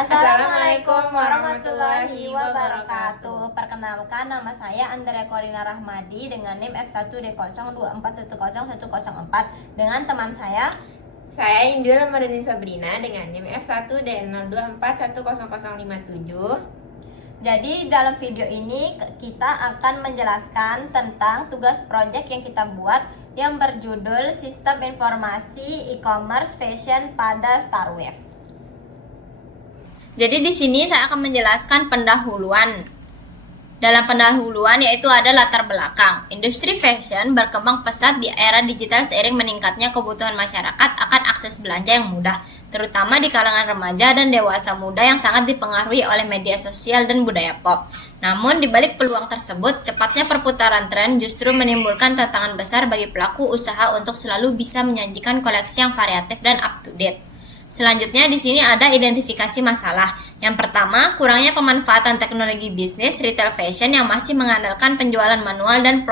Assalamualaikum warahmatullahi wabarakatuh. Perkenalkan, nama saya Andrea Corina Rahmadi dengan NIM F1D02410104 dengan teman saya Indira Ramadhani Sabrina dengan NIM F1D02410057. Jadi dalam video ini kita akan menjelaskan tentang tugas proyek yang kita buat yang berjudul Sistem Informasi E-commerce Fashion pada Starwave. Jadi di sini saya akan menjelaskan pendahuluan. Dalam pendahuluan yaitu ada latar belakang. Industri fashion berkembang pesat di era digital seiring meningkatnya kebutuhan masyarakat akan akses belanja yang mudah, terutama di kalangan remaja dan dewasa muda yang sangat dipengaruhi oleh media sosial dan budaya pop. Namun di balik peluang tersebut, cepatnya perputaran tren justru menimbulkan tantangan besar bagi pelaku usaha untuk selalu bisa menyajikan koleksi yang variatif dan up to date. Selanjutnya di sini ada identifikasi masalah. Yang pertama, kurangnya pemanfaatan teknologi bisnis retail fashion yang masih mengandalkan penjualan manual dan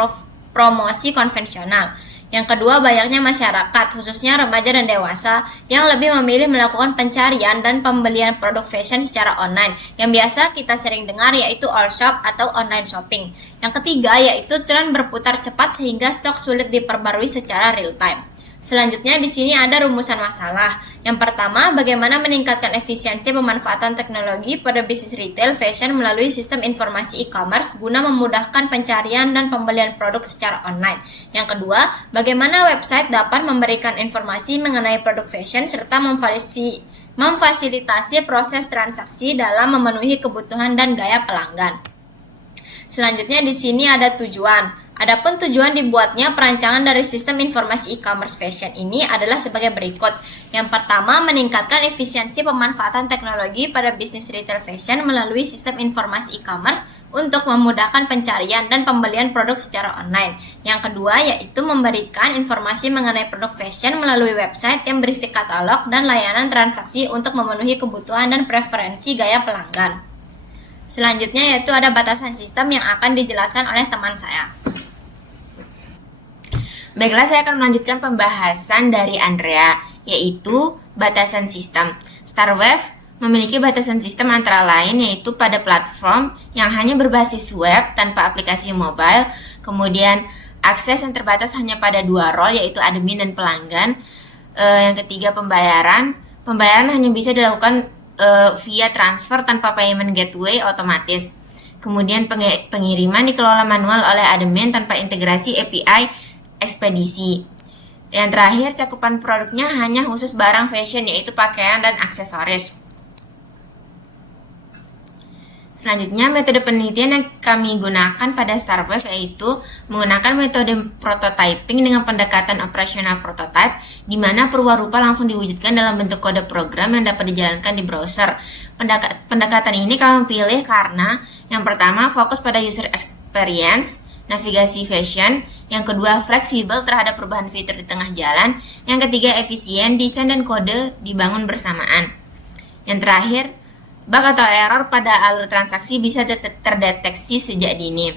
promosi konvensional. Yang kedua, banyaknya masyarakat, khususnya remaja dan dewasa, yang lebih memilih melakukan pencarian dan pembelian produk fashion secara online, yang biasa kita sering dengar yaitu all shop atau online shopping. Yang ketiga, yaitu tren berputar cepat sehingga stok sulit diperbarui secara real time. Selanjutnya di sini ada rumusan masalah. Yang pertama, bagaimana meningkatkan efisiensi pemanfaatan teknologi pada bisnis retail fashion melalui sistem informasi e-commerce guna memudahkan pencarian dan pembelian produk secara online. Yang kedua, bagaimana website dapat memberikan informasi mengenai produk fashion serta memfasilitasi proses transaksi dalam memenuhi kebutuhan dan gaya pelanggan. Selanjutnya di sini ada tujuan. Adapun tujuan dibuatnya perancangan dari sistem informasi e-commerce fashion ini adalah sebagai berikut. Yang pertama, meningkatkan efisiensi pemanfaatan teknologi pada bisnis retail fashion melalui sistem informasi e-commerce untuk memudahkan pencarian dan pembelian produk secara online. Yang kedua, yaitu memberikan informasi mengenai produk fashion melalui website yang berisi katalog dan layanan transaksi untuk memenuhi kebutuhan dan preferensi gaya pelanggan. Selanjutnya yaitu ada batasan sistem yang akan dijelaskan oleh teman saya. Baiklah, saya akan melanjutkan pembahasan dari Andrea, yaitu batasan sistem. Starwave memiliki batasan sistem antara lain yaitu pada platform yang hanya berbasis web tanpa aplikasi mobile, kemudian akses yang terbatas hanya pada dua role yaitu admin dan pelanggan. Yang ketiga, pembayaran hanya bisa dilakukan via transfer tanpa payment gateway otomatis. Kemudian pengiriman dikelola manual oleh admin tanpa integrasi API ekspedisi. Yang terakhir, cakupan produknya hanya khusus barang fashion yaitu pakaian dan aksesoris. Selanjutnya, metode penelitian yang kami gunakan pada Starwave yaitu menggunakan metode prototyping dengan pendekatan operasional prototype, di mana perwarupa langsung diwujudkan dalam bentuk kode program yang dapat dijalankan di browser. Pendekatan ini kami pilih karena yang pertama fokus pada user experience, navigasi fashion, yang kedua fleksibel terhadap perubahan fitur di tengah jalan, yang ketiga efisien, desain dan kode dibangun bersamaan. Yang terakhir, bug atau error pada alur transaksi bisa terdeteksi sejak dini.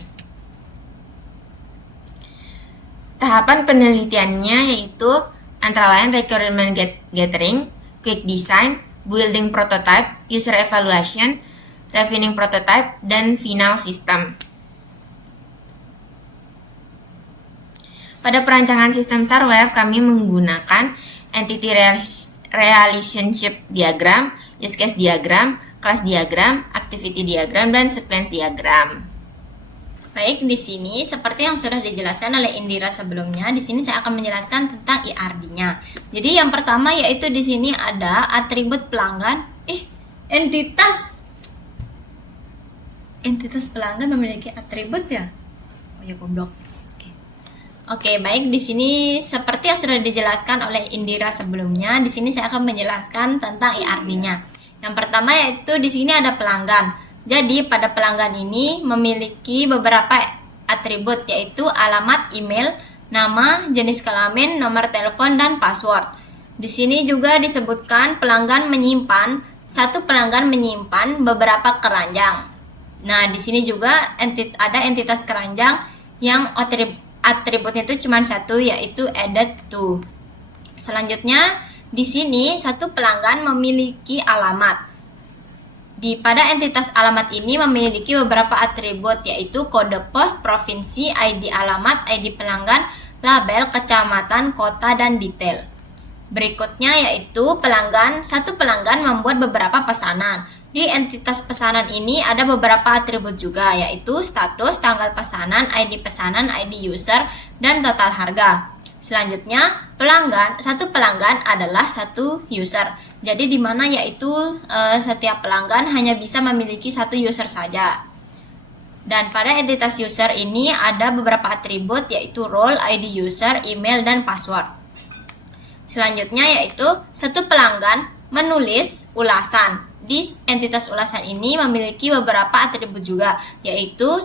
Tahapan penelitiannya yaitu antara lain requirement gathering, quick design, building prototype, user evaluation, refining prototype, dan final system. Pada perancangan sistem Starwave, kami menggunakan entity relationship diagram, use case diagram, class diagram, activity diagram, dan sequence diagram. Baik, di sini seperti yang sudah dijelaskan oleh Indira sebelumnya, di sini saya akan menjelaskan tentang IRD-nya. Jadi yang pertama yaitu di sini ada atribut pelanggan, entitas pelanggan memiliki atribut ya? Oh ya, goblok. Oke, baik, di sini seperti yang sudah dijelaskan oleh Indira sebelumnya, di sini saya akan menjelaskan tentang IRD-nya. Yang pertama yaitu di sini ada pelanggan. Jadi pada pelanggan ini memiliki beberapa atribut yaitu alamat email, nama, jenis kelamin, nomor telepon, dan password. Di sini juga disebutkan satu pelanggan menyimpan beberapa keranjang. Nah, di sini juga ada entitas keranjang yang atributnya itu cuma satu yaitu added to. Selanjutnya di sini satu pelanggan memiliki alamat. Pada entitas alamat ini memiliki beberapa atribut, yaitu kode pos, provinsi, ID alamat, ID pelanggan, label, kecamatan, kota, dan detail. Berikutnya yaitu pelanggan. Satu pelanggan membuat beberapa pesanan. Di entitas pesanan ini ada beberapa atribut juga, yaitu status, tanggal pesanan, ID user, dan total harga. Selanjutnya, satu pelanggan adalah satu user. Jadi di mana yaitu setiap pelanggan hanya bisa memiliki satu user saja. Dan pada entitas user ini ada beberapa atribut, yaitu role, ID user, email, dan password. Selanjutnya yaitu satu pelanggan menulis ulasan. Di entitas ulasan ini memiliki beberapa atribut juga, yaitu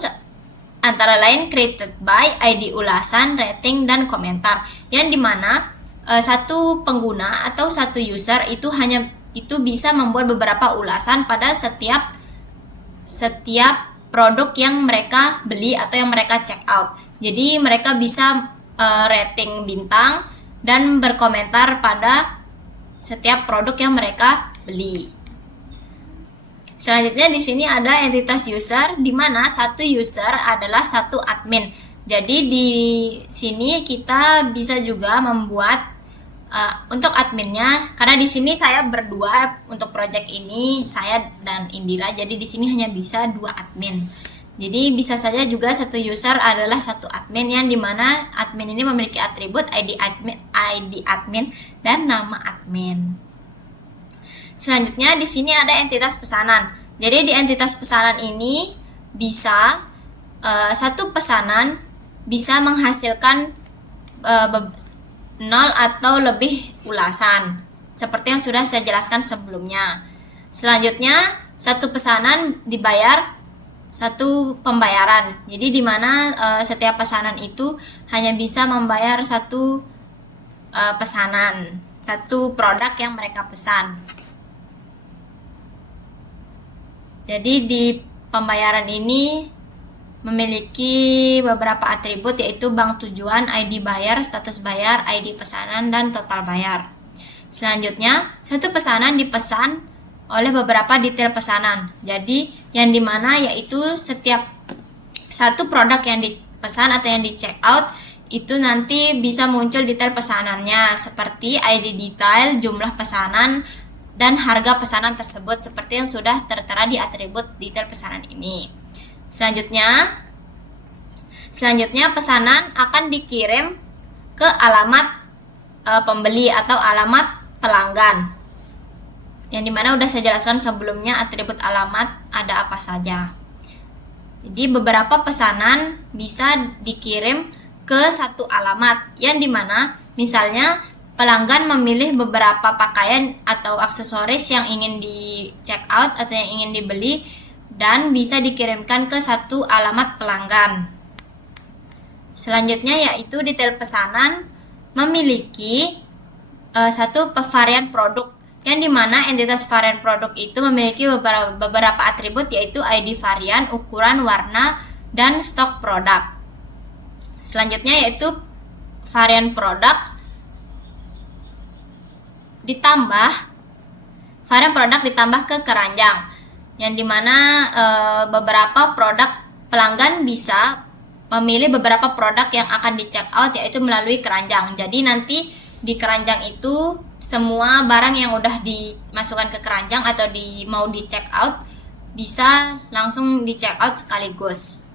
antara lain created by, ID ulasan, rating, dan komentar. Yang dimana satu pengguna atau satu user itu bisa membuat beberapa ulasan pada setiap produk yang mereka beli atau yang mereka check out. Jadi mereka bisa rating bintang dan berkomentar pada setiap produk yang mereka beli. Selanjutnya di sini ada entitas user, di mana satu user adalah satu admin. Jadi di sini kita bisa juga membuat untuk adminnya, karena di sini saya berdua untuk project ini, saya dan Indira. Jadi di sini hanya bisa 2 admin. Jadi bisa saja juga satu user adalah satu admin, yang dimana admin ini memiliki atribut ID admin dan nama admin. Selanjutnya di sini ada entitas pesanan. Jadi di entitas pesanan ini bisa satu pesanan bisa menghasilkan 0 atau lebih ulasan, seperti yang sudah saya jelaskan sebelumnya. Selanjutnya, satu pesanan dibayar satu pembayaran. Jadi di mana setiap pesanan itu hanya bisa membayar satu pesanan, satu produk yang mereka pesan. Jadi di pembayaran ini memiliki beberapa atribut, yaitu bank tujuan, ID bayar, status bayar, ID pesanan, dan total bayar. Selanjutnya, satu pesanan dipesan oleh beberapa detail pesanan. Jadi yang dimana yaitu setiap satu produk yang dipesan atau yang di check out itu nanti bisa muncul detail pesanannya, seperti ID detail, jumlah pesanan, dan harga pesanan tersebut, seperti yang sudah tertera di atribut detail pesanan ini. Selanjutnya pesanan akan dikirim ke alamat pembeli atau alamat pelanggan. Yang dimana udah saya jelaskan sebelumnya atribut alamat ada apa saja. Jadi beberapa pesanan bisa dikirim ke satu alamat, yang dimana misalnya pelanggan memilih beberapa pakaian atau aksesoris yang ingin di check out atau yang ingin dibeli, dan bisa dikirimkan ke satu alamat pelanggan. Selanjutnya yaitu detail pesanan memiliki satu varian produk, yang dimana entitas varian produk itu memiliki beberapa atribut, yaitu ID varian, ukuran, warna, dan stok produk. Selanjutnya yaitu varian produk ditambah ke keranjang, yang dimana beberapa produk pelanggan bisa memilih beberapa produk yang akan di check out, yaitu melalui keranjang. Jadi nanti di keranjang itu semua barang yang udah dimasukkan ke keranjang atau mau di check out bisa langsung di check out sekaligus.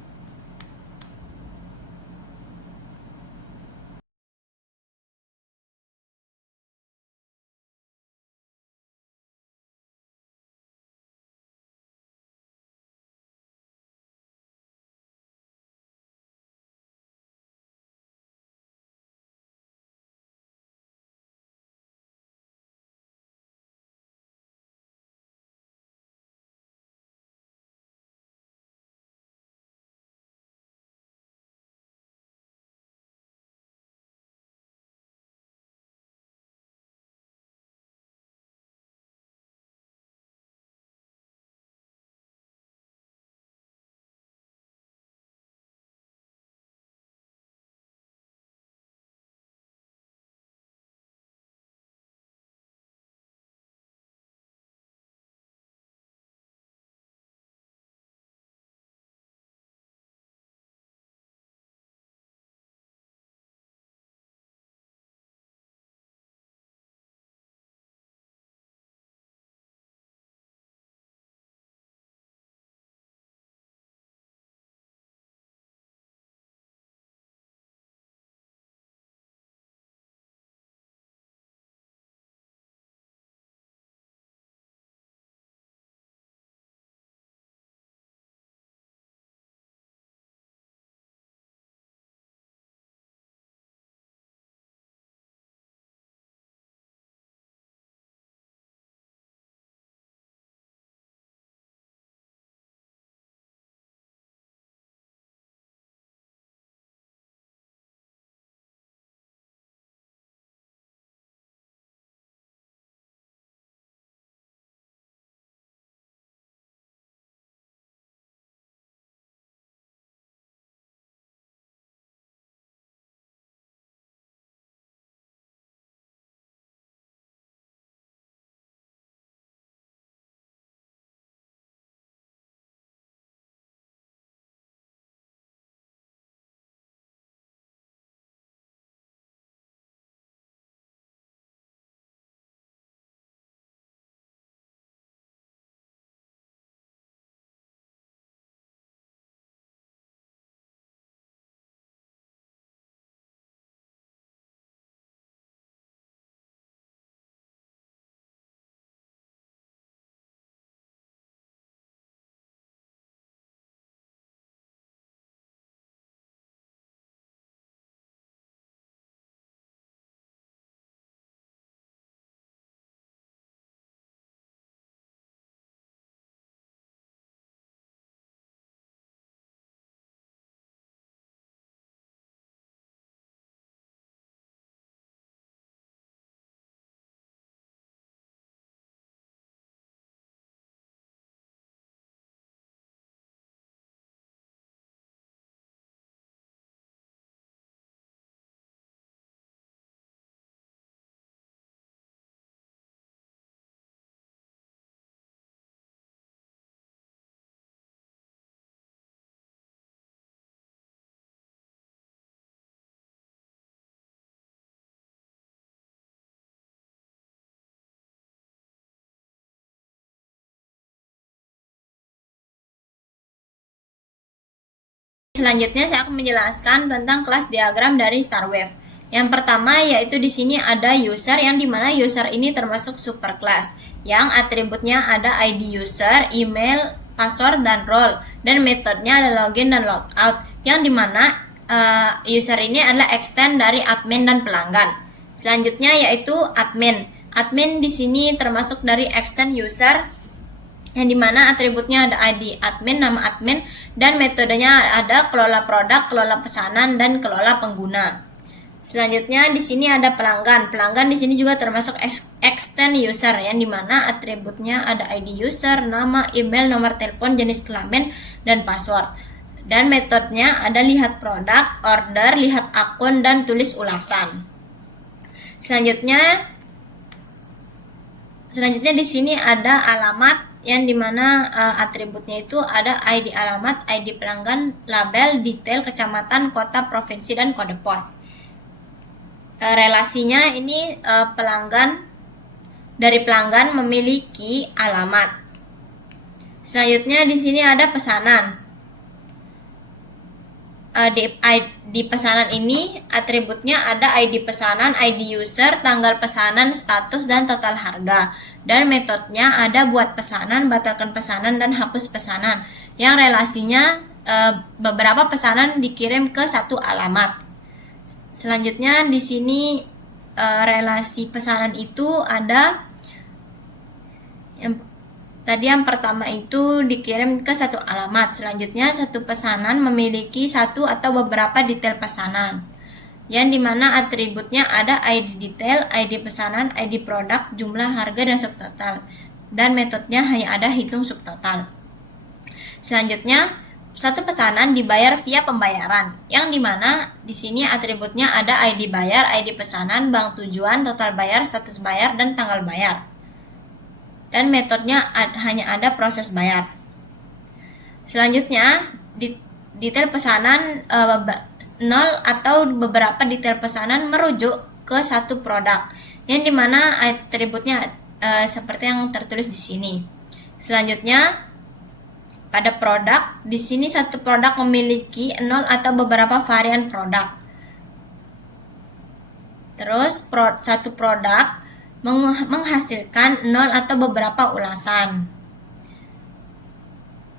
Selanjutnya saya akan menjelaskan tentang kelas diagram dari StarWave. Yang pertama yaitu di sini ada user, yang dimana user ini termasuk superclass yang atributnya ada ID user, email, password, dan role, dan metodenya ada login dan logout, yang dimana user ini adalah extend dari admin dan pelanggan. Selanjutnya yaitu admin. Admin di sini termasuk dari extend user, yang dimana atributnya ada ID admin, nama admin, dan metodenya ada kelola produk, kelola pesanan, dan kelola pengguna. Selanjutnya di sini ada pelanggan. Pelanggan di sini juga termasuk extend user, yang dimana atributnya ada ID user, nama, email, nomor telepon, jenis kelamin, dan password. Dan metodenya ada lihat produk, order, lihat akun, dan tulis ulasan. Selanjutnya di sini ada alamat, yang dimana atributnya itu ada ID alamat, ID pelanggan, label, detail, kecamatan, kota, provinsi, dan kode pos. Relasinya ini dari pelanggan memiliki alamat. Selanjutnya di sini ada pesanan. Di pesanan ini atributnya ada ID pesanan, ID user, tanggal pesanan, status, dan total harga. Dan metodenya ada buat pesanan, batalkan pesanan, dan hapus pesanan. Yang relasinya beberapa pesanan dikirim ke satu alamat. Selanjutnya di sini relasi pesanan itu ada yang pertama itu dikirim ke satu alamat. Selanjutnya satu pesanan memiliki satu atau beberapa detail pesanan, yang dimana atributnya ada ID detail, ID pesanan, ID produk, jumlah harga, dan subtotal. Dan metodenya hanya ada hitung subtotal. Selanjutnya satu pesanan dibayar via pembayaran, yang dimana di sini atributnya ada ID bayar, ID pesanan, bank tujuan, total bayar, status bayar, dan tanggal bayar. Dan metodenya hanya ada proses bayar. Selanjutnya detail pesanan 0 atau beberapa detail pesanan merujuk ke satu produk, yang dimana atributnya seperti yang tertulis di sini. Selanjutnya pada produk, di sini satu produk memiliki 0 atau beberapa varian produk. Terus satu produk menghasilkan 0 atau beberapa ulasan.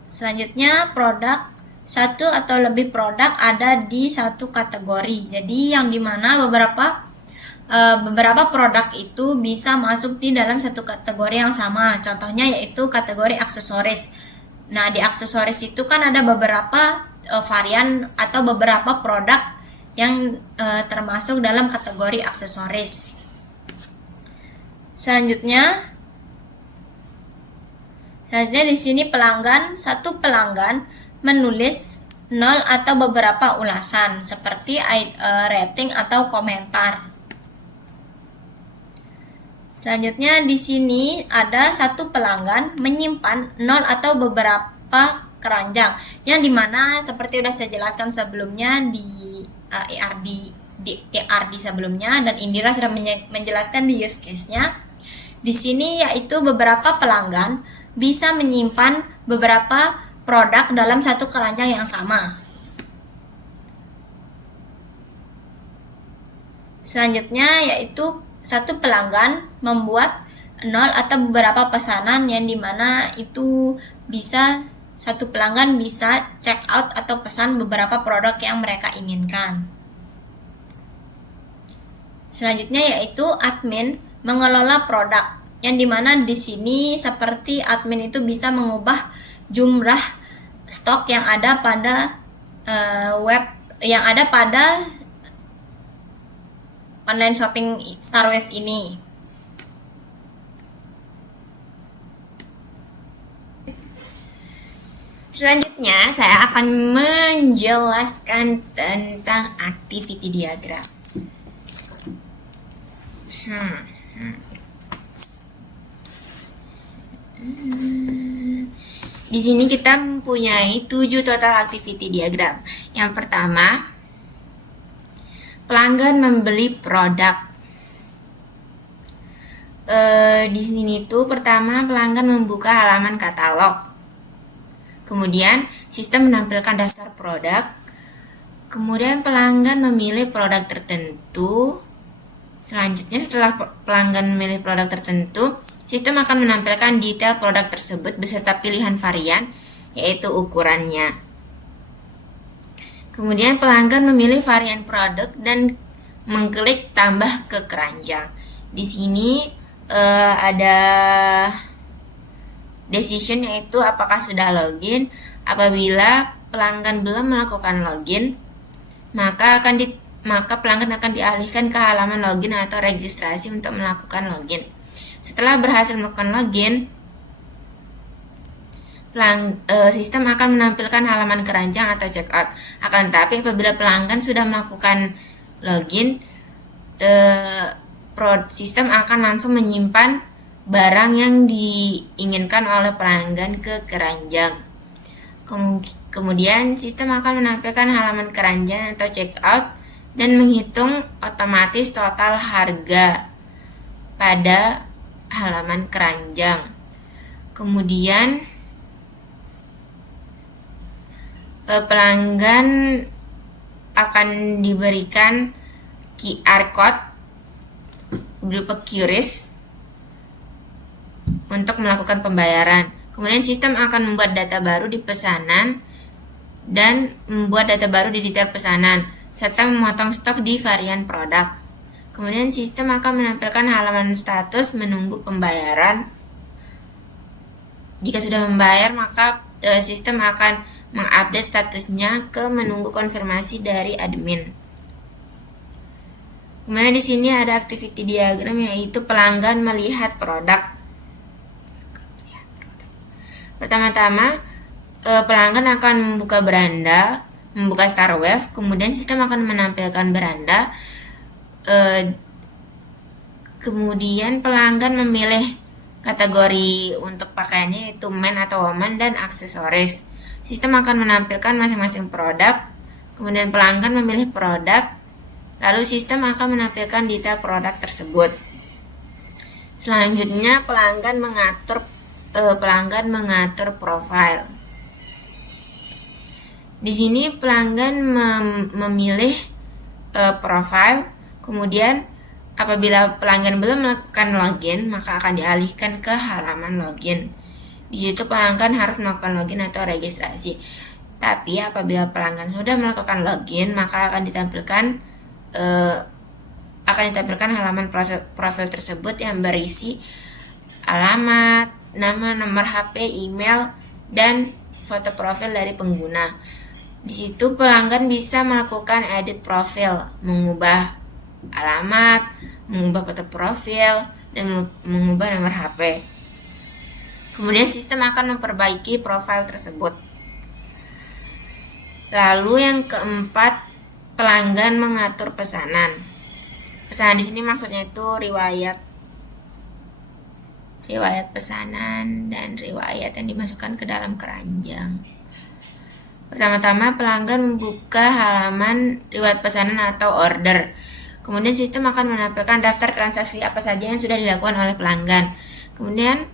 Selanjutnya produk satu atau lebih produk ada di satu kategori. Jadi yang dimana beberapa produk itu bisa masuk di dalam satu kategori yang sama. Contohnya yaitu kategori aksesoris. Nah, di aksesoris itu kan ada beberapa varian atau beberapa produk yang termasuk dalam kategori aksesoris. Selanjutnya di sini satu pelanggan menulis 0 atau beberapa ulasan seperti rating atau komentar. Selanjutnya di sini ada satu pelanggan menyimpan 0 atau beberapa keranjang, yang dimana seperti sudah saya jelaskan sebelumnya di ERD sebelumnya, dan Indira sudah menjelaskan di use case-nya. Di sini yaitu beberapa pelanggan bisa menyimpan beberapa produk dalam satu keranjang yang sama. Selanjutnya yaitu satu pelanggan membuat 0 atau beberapa pesanan, yang dimana itu bisa satu pelanggan bisa check out atau pesan beberapa produk yang mereka inginkan. Selanjutnya yaitu admin mengelola produk, yang dimana di sini seperti admin itu bisa mengubah jumlah stok yang ada pada online shopping StarWave ini. Selanjutnya saya akan menjelaskan tentang activity diagram. Di sini kita mempunyai 7 total activity diagram. Yang pertama, pelanggan membeli produk. Di sini tuh pertama pelanggan membuka halaman katalog. Kemudian sistem menampilkan daftar produk. Kemudian pelanggan memilih produk tertentu. Selanjutnya setelah pelanggan memilih produk tertentu, sistem akan menampilkan detail produk tersebut beserta pilihan varian, yaitu ukurannya. Kemudian pelanggan memilih varian produk dan mengklik tambah ke keranjang. Di sini ada decision, yaitu apakah sudah login. Apabila pelanggan belum melakukan login, maka pelanggan akan dialihkan ke halaman login atau registrasi untuk melakukan login. Setelah berhasil melakukan login, sistem akan menampilkan halaman keranjang atau checkout. Akan tetapi apabila pelanggan sudah melakukan login, sistem akan langsung menyimpan barang yang diinginkan oleh pelanggan ke keranjang. Kemudian sistem akan menampilkan halaman keranjang atau checkout dan menghitung otomatis total harga pada halaman keranjang. Kemudian pelanggan akan diberikan QR code berupa QRIS untuk melakukan pembayaran. Kemudian sistem akan membuat data baru di pesanan dan membuat data baru di detail pesanan, serta memotong stok di varian produk. Kemudian sistem akan menampilkan halaman status menunggu pembayaran. Jika sudah membayar, maka sistem akan mengupdate statusnya ke menunggu konfirmasi dari admin. Kemudian di sini ada activity diagram, yaitu pelanggan melihat produk. Pertama-tama, pelanggan akan membuka beranda, membuka StarWave, kemudian sistem akan menampilkan beranda. Kemudian pelanggan memilih kategori untuk pakaiannya, yaitu men atau woman, dan aksesoris. Sistem akan menampilkan masing-masing produk. Kemudian pelanggan memilih produk, lalu sistem akan menampilkan detail produk tersebut. Selanjutnya pelanggan mengatur profil. Di sini pelanggan memilih profil. Kemudian apabila pelanggan belum melakukan login, maka akan dialihkan ke halaman login. Di situ pelanggan harus melakukan login atau registrasi. Tapi apabila pelanggan sudah melakukan login, maka akan ditampilkan halaman profil tersebut yang berisi alamat, nama, nomor HP, email, dan foto profil dari pengguna. Di situ pelanggan bisa melakukan edit profil, mengubah alamat, mengubah foto profil, dan mengubah nomor HP. Kemudian sistem akan memperbaiki profil tersebut. Lalu yang keempat, pelanggan mengatur pesanan. Pesanan di sini maksudnya itu riwayat pesanan dan riwayat yang dimasukkan ke dalam keranjang. Pertama-tama pelanggan membuka halaman riwayat pesanan atau order. Kemudian sistem akan menampilkan daftar transaksi apa saja yang sudah dilakukan oleh pelanggan. Kemudian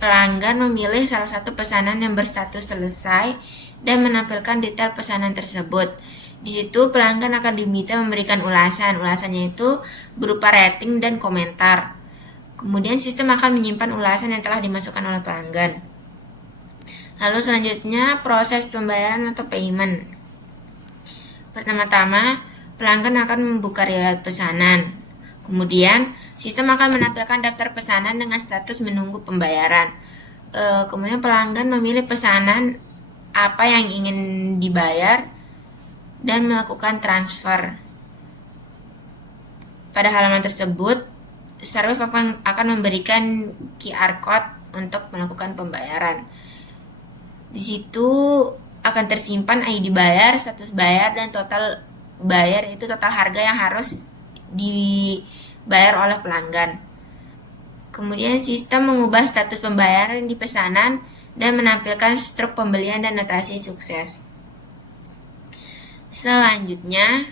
pelanggan memilih salah satu pesanan yang berstatus selesai dan menampilkan detail pesanan tersebut. Di situ pelanggan akan diminta memberikan ulasan. Ulasannya itu berupa rating dan komentar. Kemudian sistem akan menyimpan ulasan yang telah dimasukkan oleh pelanggan. Lalu selanjutnya proses pembayaran atau payment. Pertama-tama pelanggan akan membuka riwayat pesanan. Kemudian sistem akan menampilkan daftar pesanan dengan status menunggu pembayaran. Kemudian pelanggan memilih pesanan apa yang ingin dibayar dan melakukan transfer. Pada halaman tersebut, StarWave akan memberikan QR code untuk melakukan pembayaran. Di situ akan tersimpan ID bayar, status bayar, dan total bayar, itu total harga yang harus dibayar oleh pelanggan. Kemudian sistem mengubah status pembayaran di pesanan dan menampilkan struk pembelian dan notasi sukses. Selanjutnya,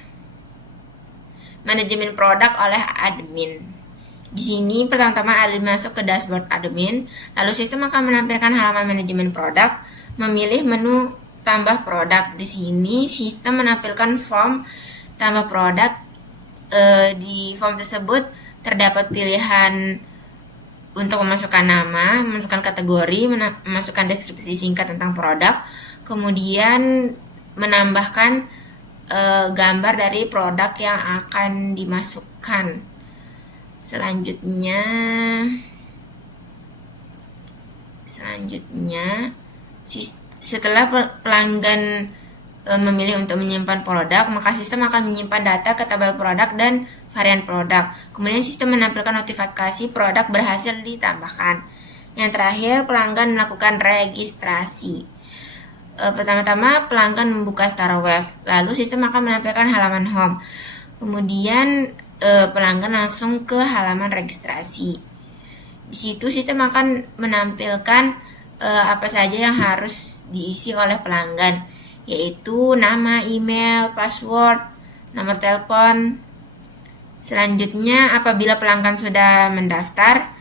manajemen produk oleh admin. Di sini pertama-tama admin masuk ke dashboard admin, lalu sistem akan menampilkan halaman manajemen produk, memilih menu tambah produk. Di sini sistem menampilkan form tambah produk. Di form tersebut terdapat pilihan untuk memasukkan nama, memasukkan kategori, memasukkan deskripsi singkat tentang produk, kemudian menambahkan gambar dari produk yang akan dimasukkan. Selanjutnya setelah pelanggan memilih untuk menyimpan produk, maka sistem akan menyimpan data ke tabel produk dan varian produk. Kemudian sistem menampilkan notifikasi produk berhasil ditambahkan. Yang terakhir, pelanggan melakukan registrasi. Pertama-tama pelanggan membuka StarWave, lalu sistem akan menampilkan halaman home. Kemudian pelanggan langsung ke halaman registrasi. Di situ sistem akan menampilkan apa saja yang harus diisi oleh pelanggan, yaitu nama, email, password, nomor telepon. Selanjutnya, apabila pelanggan sudah mendaftar,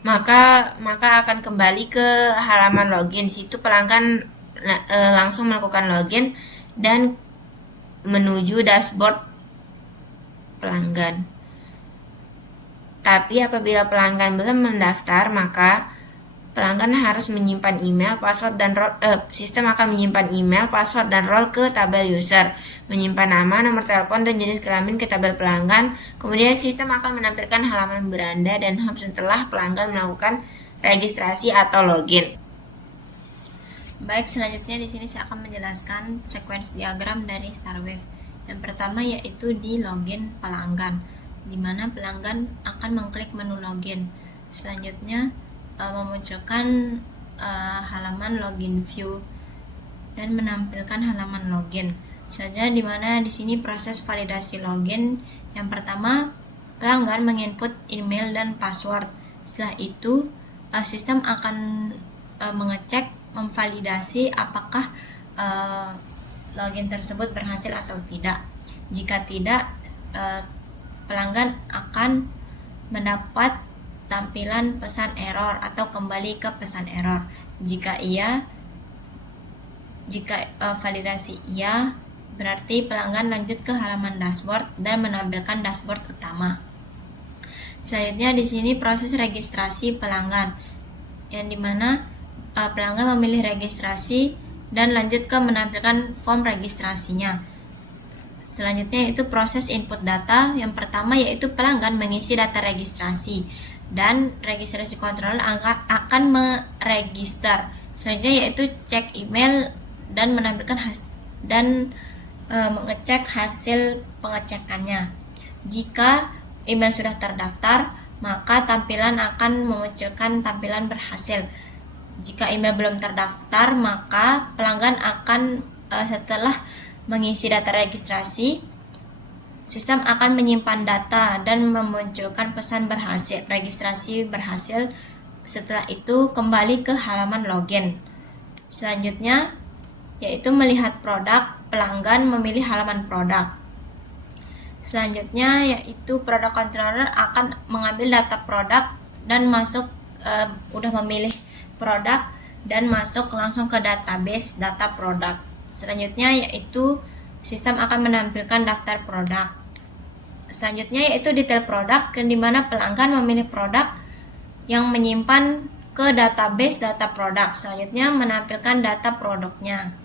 maka akan kembali ke halaman login. Di situ pelanggan langsung melakukan login dan menuju dashboard pelanggan. Tapi apabila pelanggan belum mendaftar, maka pelanggan harus menyimpan email, password, dan role. Sistem akan menyimpan email, password, dan role ke tabel user, menyimpan nama, nomor telepon, dan jenis kelamin ke tabel pelanggan. Kemudian sistem akan menampilkan halaman beranda dan home setelah pelanggan melakukan registrasi atau login. Baik, selanjutnya di sini saya akan menjelaskan sequence diagram dari StarWave. Yang pertama yaitu di login pelanggan, di mana pelanggan akan mengklik menu login. Selanjutnya memunculkan halaman login view dan menampilkan halaman login. Selanjutnya di mana di sini proses validasi login. Yang pertama, pelanggan menginput email dan password. Setelah itu sistem akan mengecek, memvalidasi apakah login tersebut berhasil atau tidak. Jika tidak, pelanggan akan mendapat tampilan pesan error atau kembali ke pesan error. Jika validasi iya, berarti pelanggan lanjut ke halaman dashboard dan menampilkan dashboard utama. Selanjutnya di sini proses registrasi pelanggan, yang dimana pelanggan memilih registrasi dan lanjut ke menampilkan form registrasinya. Selanjutnya itu proses input data. Yang pertama yaitu pelanggan mengisi data registrasi dan registrasi controller akan meregister. Selanjutnya yaitu cek email dan menampilkan mengecek hasil pengecekannya. Jika email sudah terdaftar, maka tampilan akan memunculkan tampilan berhasil. Jika email belum terdaftar, maka pelanggan akan setelah mengisi data registrasi, sistem akan menyimpan data dan memunculkan pesan berhasil, registrasi berhasil. Setelah itu kembali ke halaman login. Selanjutnya yaitu melihat produk, pelanggan memilih halaman produk. Selanjutnya yaitu product controller akan mengambil data produk dan masuk, udah memilih produk dan masuk langsung ke database data produk. Selanjutnya yaitu sistem akan menampilkan daftar produk. Selanjutnya yaitu detail produk, di mana pelanggan memilih produk yang menyimpan ke database data produk. Selanjutnya menampilkan data produknya.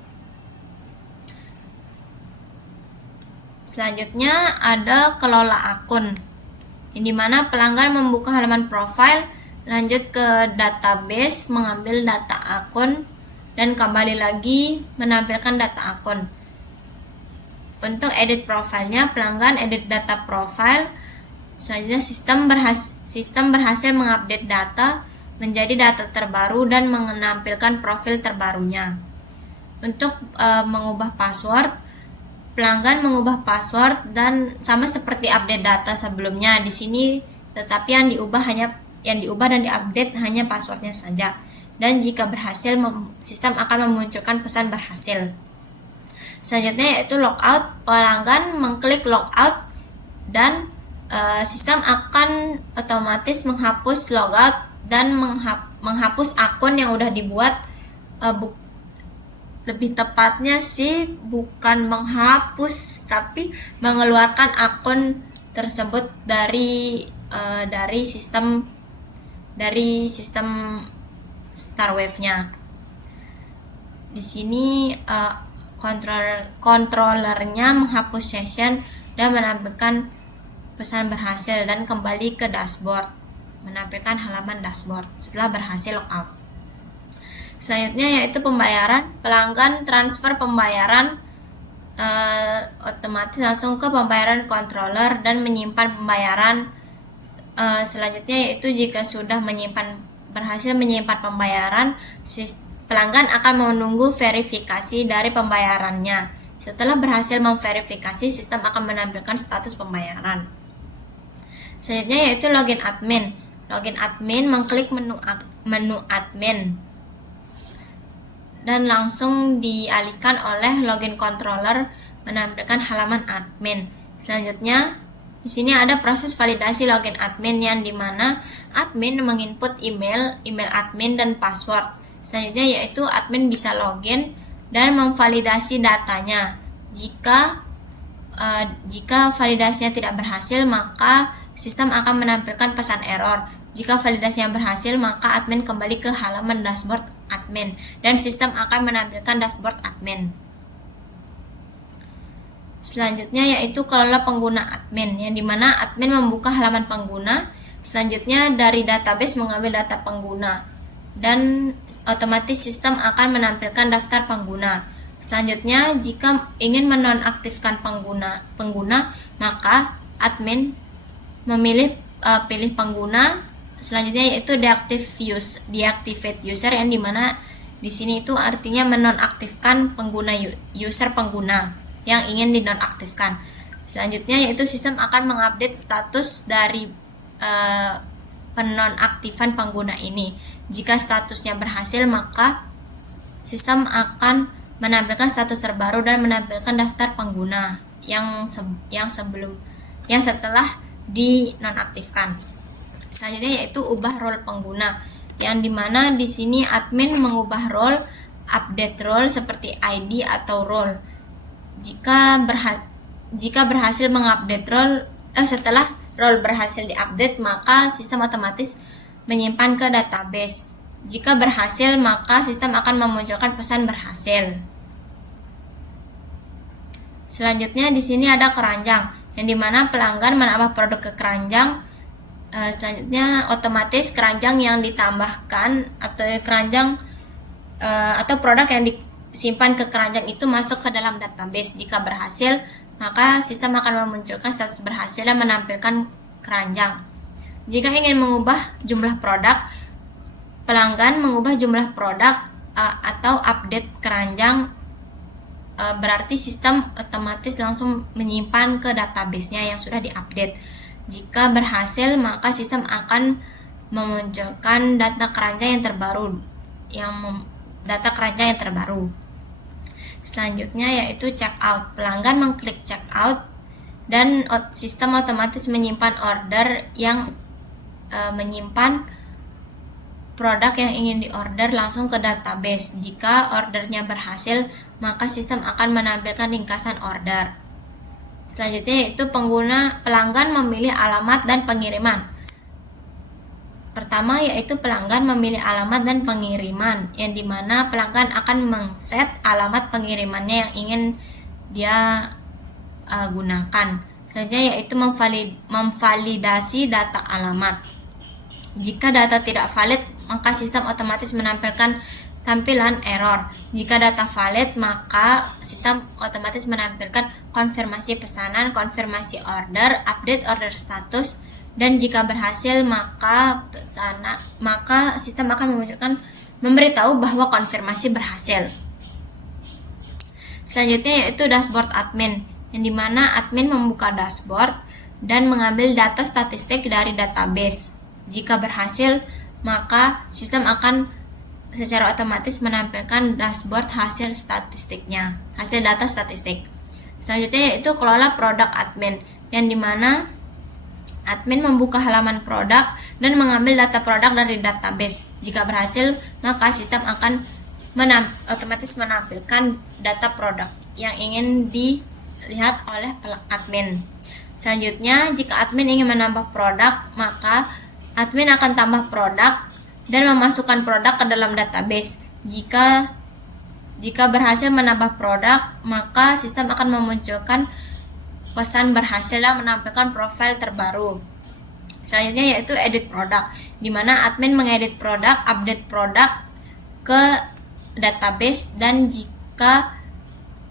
Selanjutnya ada kelola akun, di mana pelanggan membuka halaman profile, lanjut ke database, mengambil data akun, dan kembali lagi menampilkan data akun. Untuk edit profilnya, pelanggan edit data profile. Selanjutnya sistem berhasil mengupdate data menjadi data terbaru dan menampilkan profil terbarunya. Untuk mengubah password, pelanggan mengubah password dan sama seperti update data sebelumnya di sini, tetapi yang diubah dan diupdate hanya passwordnya saja. Dan jika berhasil, sistem akan memunculkan pesan berhasil. Selanjutnya yaitu logout, pelanggan mengklik logout dan sistem akan otomatis menghapus logout dan menghapus akun yang udah dibuat. Lebih tepatnya sih bukan menghapus, tapi mengeluarkan akun tersebut dari sistem Starwave-nya. Di sini controllernya menghapus session dan menampilkan pesan berhasil dan kembali ke dashboard, menampilkan halaman dashboard setelah berhasil logout. Selanjutnya yaitu pembayaran. Pelanggan transfer pembayaran otomatis langsung ke pembayaran controller dan menyimpan pembayaran. Selanjutnya yaitu jika sudah berhasil menyimpan pembayaran, pelanggan akan menunggu verifikasi dari pembayarannya. Setelah berhasil memverifikasi, sistem akan menampilkan status pembayaran. Selanjutnya yaitu login admin. Login admin mengklik menu admin dan langsung dialihkan oleh login controller menampilkan halaman admin. Selanjutnya di sini ada proses validasi login admin yang dimana admin menginput email admin dan password. Selanjutnya yaitu admin bisa login dan memvalidasi datanya. Jika validasinya tidak berhasil, maka sistem akan menampilkan pesan error. Jika validasinya berhasil, maka admin kembali ke halaman dashboard admin dan sistem akan menampilkan dashboard admin. Selanjutnya yaitu kelola pengguna admin, yang dimana admin membuka halaman pengguna. Selanjutnya dari database mengambil data pengguna dan otomatis sistem akan menampilkan daftar pengguna. Selanjutnya jika ingin menonaktifkan pengguna, maka admin pilih pengguna. Selanjutnya yaitu deactivate user, yang dimana di sini itu artinya menonaktifkan user pengguna yang ingin dinonaktifkan. Selanjutnya yaitu sistem akan mengupdate status dari penonaktifan pengguna ini. Jika statusnya berhasil, maka sistem akan menampilkan status terbaru dan menampilkan daftar pengguna yang setelah dinonaktifkan. Selanjutnya yaitu ubah role pengguna, yang dimana di sini admin mengubah role, update role seperti ID atau role. Jika berhasil mengupdate role, setelah role berhasil diupdate, maka sistem otomatis menyimpan ke database. Jika berhasil, maka sistem akan memunculkan pesan berhasil. Selanjutnya di sini ada keranjang, yang dimana pelanggan menambah produk ke keranjang. Selanjutnya otomatis keranjang yang ditambahkan atau produk yang disimpan ke keranjang itu masuk ke dalam database. Jika berhasil, maka sistem akan memunculkan status berhasil dan menampilkan keranjang. Jika ingin mengubah jumlah produk, pelanggan mengubah jumlah produk atau update keranjang, berarti sistem otomatis langsung menyimpan ke database-nya yang sudah diupdate. Jika berhasil, maka sistem akan memunculkan data keranjang yang terbaru. Selanjutnya yaitu checkout. Pelanggan mengklik checkout dan sistem otomatis menyimpan order yang menyimpan produk yang ingin diorder langsung ke database. Jika ordernya berhasil, maka sistem akan menampilkan ringkasan order. Selanjutnya yaitu pelanggan memilih alamat dan pengiriman. Pertama yaitu pelanggan memilih alamat dan pengiriman, yang dimana pelanggan akan mengset alamat pengirimannya yang ingin dia gunakan. Selanjutnya yaitu memvalidasi data alamat. Jika data tidak valid, maka sistem otomatis menampilkan tampilan error. Jika data valid, maka sistem otomatis menampilkan konfirmasi pesanan, konfirmasi order, update order status, dan jika berhasil maka sistem akan memberitahu bahwa konfirmasi berhasil. Selanjutnya yaitu dashboard admin, yang dimana admin membuka dashboard dan mengambil data statistik dari database. Jika berhasil, maka sistem akan secara otomatis menampilkan dashboard hasil data statistik. Selanjutnya yaitu kelola produk admin, yang dimana Admin membuka halaman produk dan mengambil data produk dari database. Jika berhasil, maka sistem akan otomatis menampilkan data produk yang ingin dilihat oleh admin. Selanjutnya, jika admin ingin menambah produk, maka admin akan tambah produk dan memasukkan produk ke dalam database. Jika berhasil menambah produk, maka sistem akan memunculkan pesan berhasil dan menampilkan profil terbaru. Selanjutnya yaitu edit produk, di mana admin mengedit produk, update produk ke database, dan jika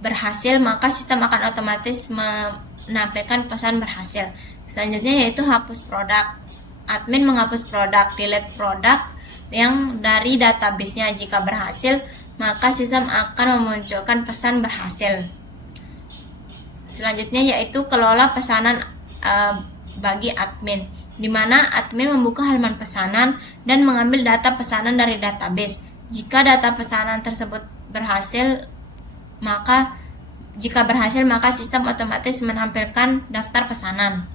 berhasil maka sistem akan otomatis menampilkan pesan berhasil. Selanjutnya yaitu hapus produk. Admin menghapus produk, delete produk yang dari database-nya. Jika berhasil, maka sistem akan memunculkan pesan berhasil. Selanjutnya yaitu kelola pesanan bagi admin, di mana admin membuka halaman pesanan dan mengambil data pesanan dari database. Jika data pesanan tersebut berhasil, maka sistem otomatis menampilkan daftar pesanan.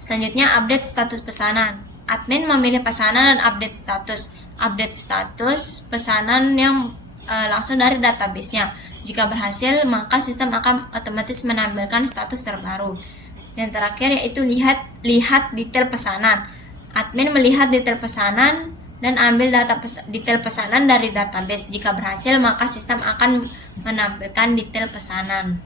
Selanjutnya update status pesanan. Admin memilih pesanan dan update status. Update status pesanan yang langsung dari database-nya. Jika berhasil, maka sistem akan otomatis menampilkan status terbaru. Yang terakhir yaitu lihat detail pesanan. Admin melihat detail pesanan dan ambil data detail pesanan dari database. Jika berhasil, maka sistem akan menampilkan detail pesanan.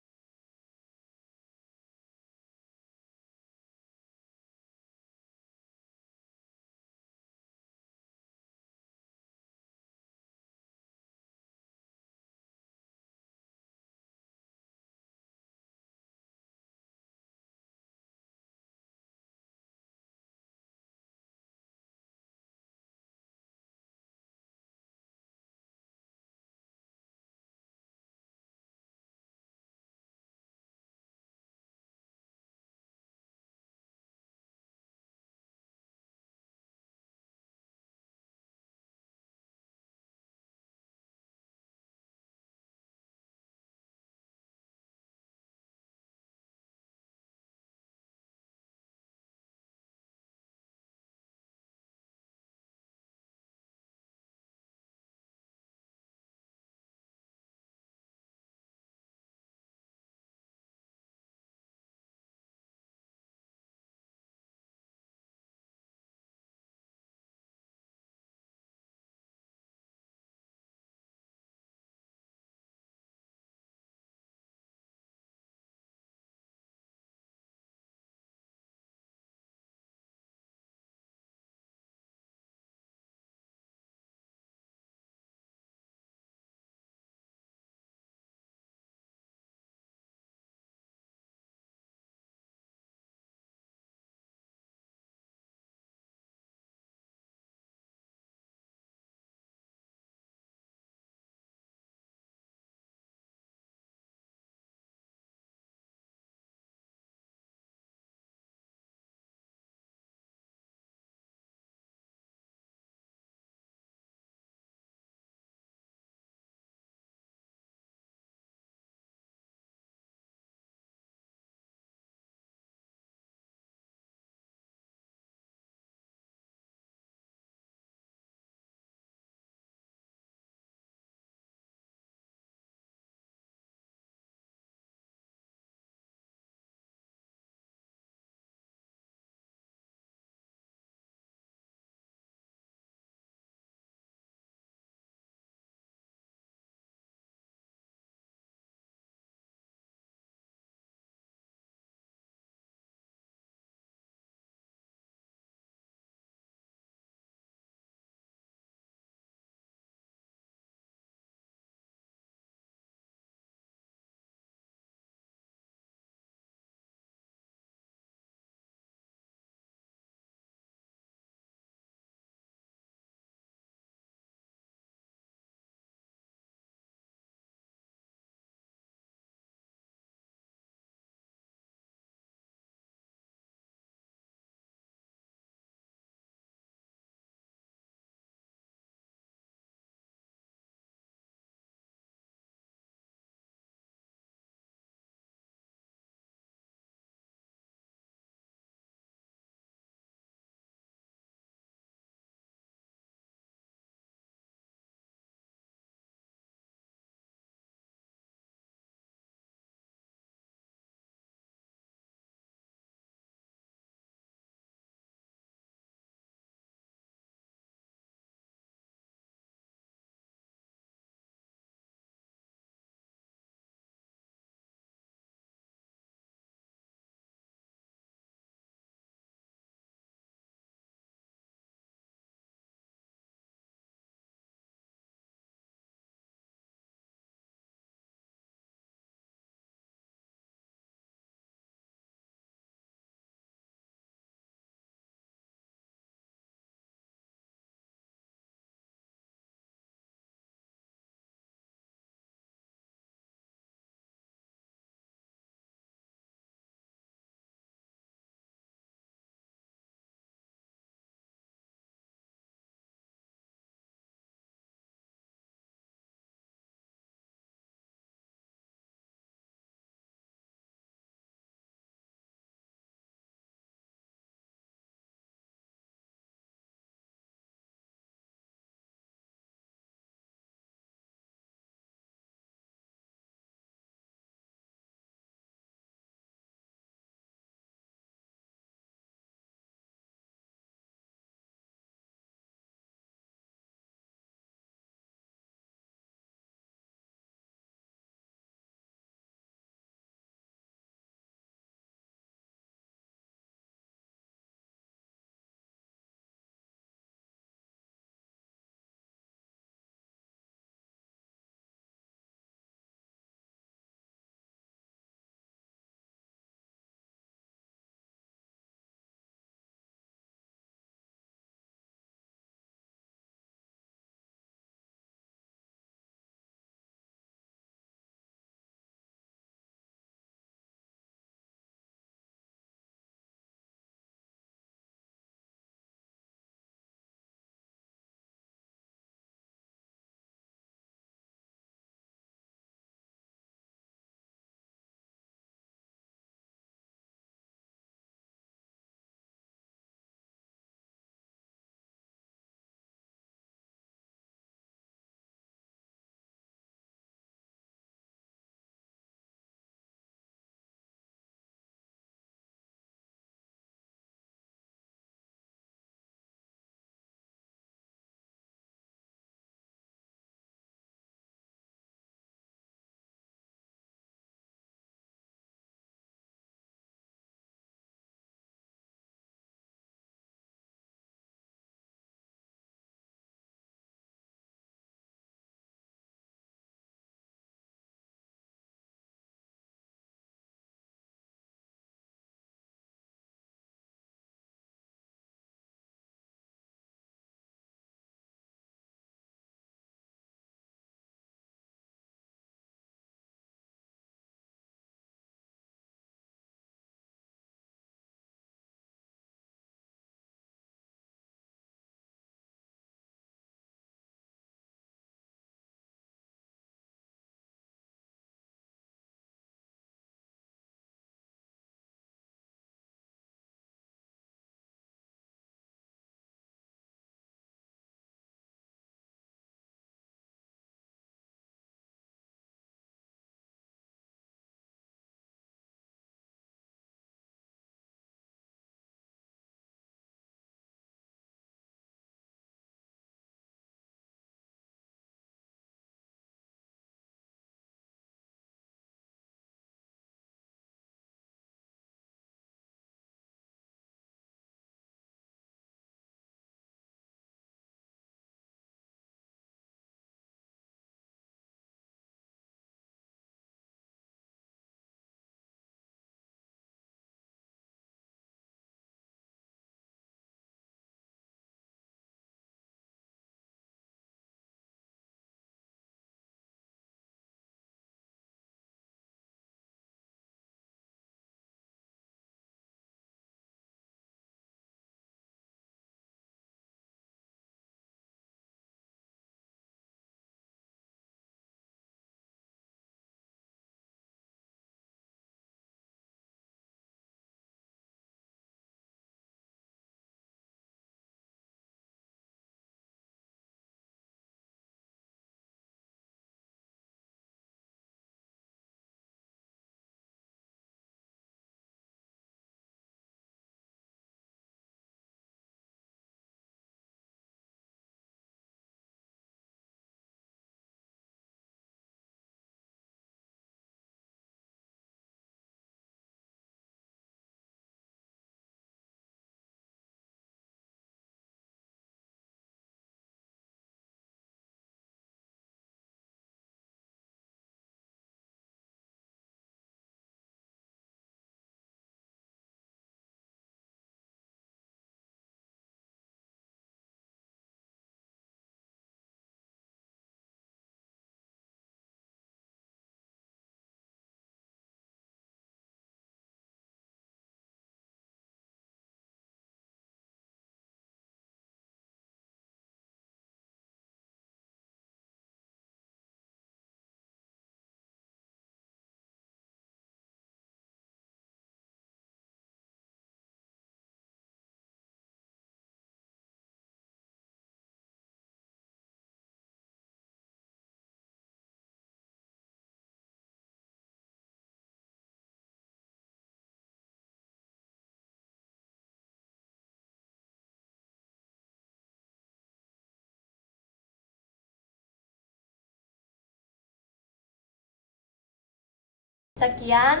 Sekian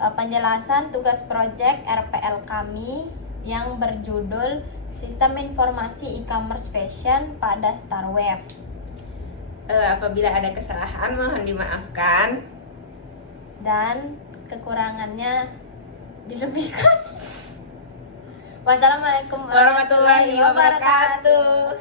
penjelasan tugas proyek RPL kami yang berjudul Sistem Informasi E-commerce Fashion pada Starwave. Apabila ada kesalahan mohon dimaafkan Dan kekurangannya dilebihkan. Wassalamualaikum warahmatullahi wabarakatuh.